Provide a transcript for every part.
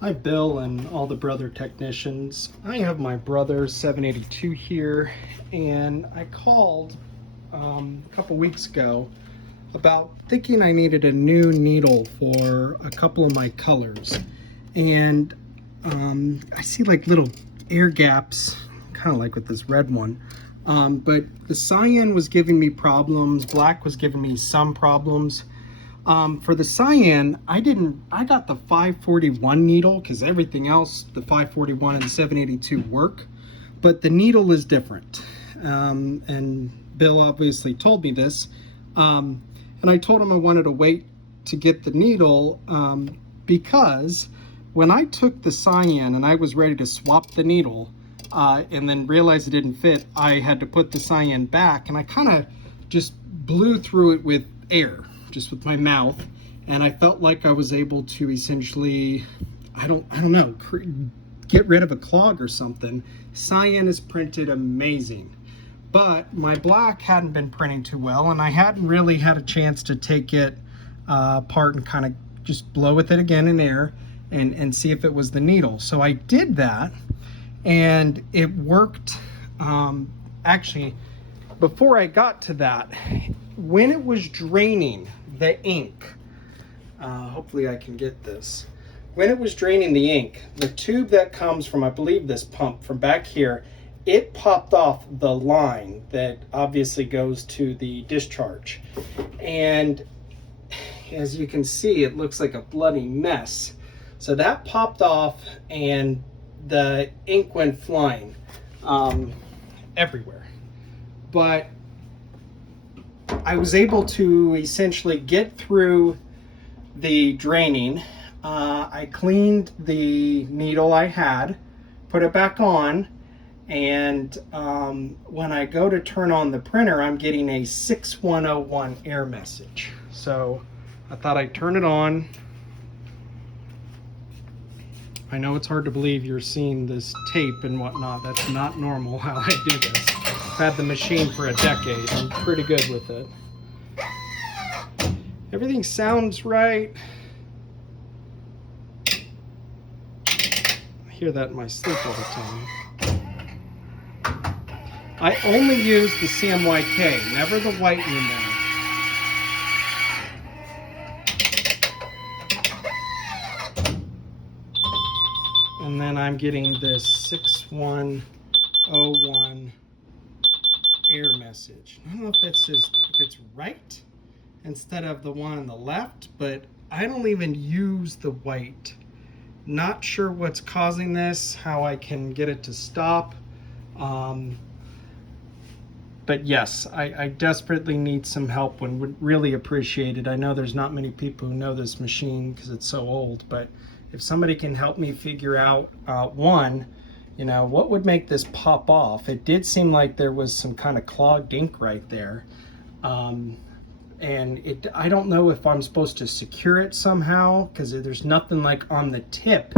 Hi Bill and all the brother technicians. I have my brother 782 here, and I called a couple weeks ago about thinking I needed a new needle for a couple of my colors. And I see like little air gaps, kind of like with this red one. But the cyan was giving me problems, black was giving me some problems. For the cyan, I got the 541 needle because everything else, the 541 and the 782 work, but the needle is different. And Bill obviously told me this. And I told him I wanted to wait to get the needle because when I took the cyan and I was ready to swap the needle and then realized it didn't fit, I had to put the cyan back, and I kind of just blew through it with air, just with my mouth, and I felt like I was able to essentially, I don't know, get rid of a clog or something. Cyan is printed amazing, but my black hadn't been printing too well, and I hadn't really had a chance to take it apart and kind of just blow with it again in air and see if it was the needle. So I did that, and it worked. Actually, before I got to that, when it was draining the ink, hopefully I can get this. When it was draining the ink, the tube that comes from, I believe, this pump from back here, it popped off the line that obviously goes to the discharge. And as you can see, it looks like a bloody mess. So that popped off and the ink went flying everywhere. But I was able to essentially get through the draining. I cleaned the needle I had, put it back on, and when I go to turn on the printer, I'm getting a 6101 error message. So I thought I'd turn it on. I know it's hard to believe you're seeing this tape and whatnot. That's not normal how I do this. I've had the machine for a decade. I'm pretty good with it. Everything sounds right. I hear that in my sleep all the time. I only use the CMYK, never the white anymore. And then I'm getting this 6101 error message. I don't know if that's if it's right instead of the one on the left, but I don't even use the white. Not sure what's causing this, how I can get it to stop. But yes, I desperately need some help and would really appreciate it. I know there's not many people who know this machine because it's so old, but if somebody can help me figure out, one, what would make this pop off? It did seem like there was some kind of clogged ink right there. And I don't know if I'm supposed to secure it somehow, because there's nothing like on the tip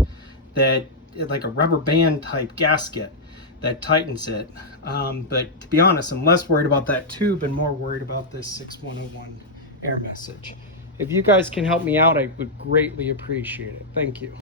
that, like a rubber band type gasket that tightens it. But to be honest, I'm less worried about that tube and more worried about this 6101 error message. If you guys can help me out, I would greatly appreciate it. Thank you.